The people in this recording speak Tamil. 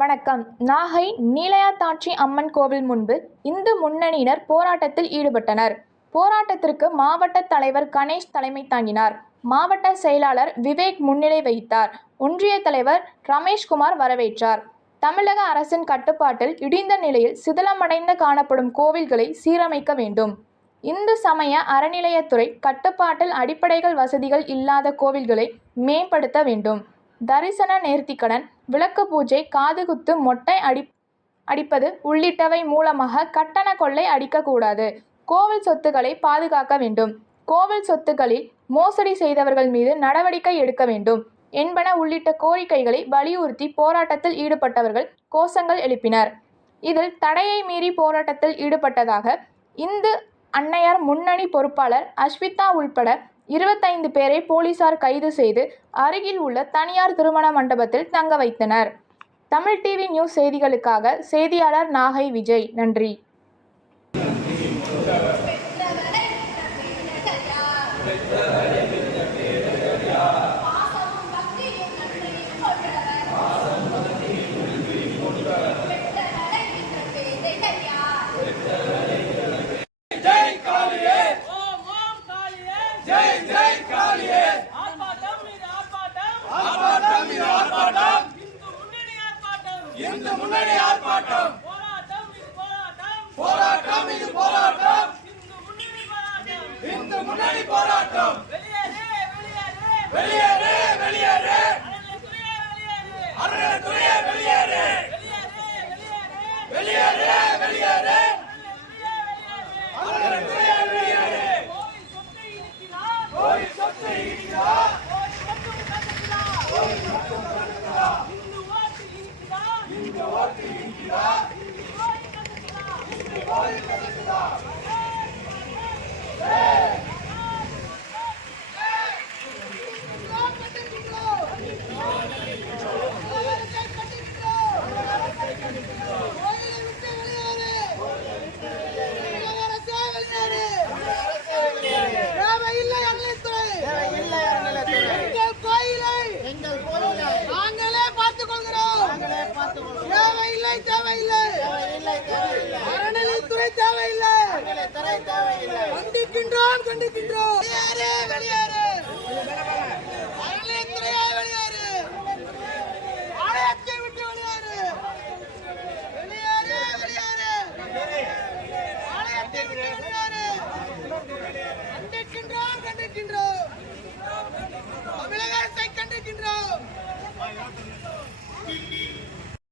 வணக்கம். நாகை நீலையாத்தாச்சி அம்மன் கோவில் முன்பு இந்து முன்னணியினர் போராட்டத்தில் ஈடுபட்டனர். போராட்டத்திற்கு மாவட்ட தலைவர் கணேஷ் தலைமை தாங்கினார். மாவட்ட செயலாளர் விவேக் முன்னிலை வகித்தார். ஒன்றிய தலைவர் ரமேஷ்குமார் வரவேற்றார். தமிழக அரசின் கட்டுப்பாட்டில் இடிந்த நிலையில் சிதிலமடைந்த காணப்படும் கோவில்களை சீரமைக்க வேண்டும். இந்து சமய அறநிலையத்துறை கட்டுப்பாட்டில் அடிப்படைகள் வசதிகள் இல்லாத கோவில்களை மேம்படுத்த வேண்டும். தரிசன நேர்த்திக்கடன், விளக்கு பூஜை, காதுகுத்து, மொட்டை அடிப்பது உள்ளிட்டவை மூலமாக கட்டண கொள்ளை அடிக்கக்கூடாது. கோவில் சொத்துக்களை பாதுகாக்க வேண்டும். கோவில் சொத்துக்களில் மோசடி செய்தவர்கள் மீது நடவடிக்கை எடுக்க வேண்டும் என்பன உள்ளிட்ட கோரிக்கைகளை வலியுறுத்தி போராட்டத்தில் ஈடுபட்டவர்கள் கோஷங்கள் எழுப்பினர். இதில் தடையை மீறி போராட்டத்தில் ஈடுபட்டதாக இந்து அன்னையர் முன்னணி பொறுப்பாளர் அஸ்விதா உள்பட 25 பேரை போலீசார் கைது செய்து அருகில் உள்ள தனியார் திருமண மண்டபத்தில் தங்க வைத்தனர். தமிழ் டிவி நியூஸ் செய்திகளுக்காக செய்தியாளர் நாகை விஜய். நன்றி. இந்து முன்னணி ஆர்ப்பாட்டம் போராட்டம் இது போராட்டம் இந்து முன்னணி போராட்டம் வெளியேறு வெளியேறு அறநிலையத்துறையே வெளியேறு வெளியேறு வெளியேறு அறநிலையத்துறையே வெளியேறு கோயில் சொத்தை இடிக்கிறார் அறநிலையத்துறை தேவையில்லை. கண்டிக்கின்றோம். வெளியேறு வெளியேறு.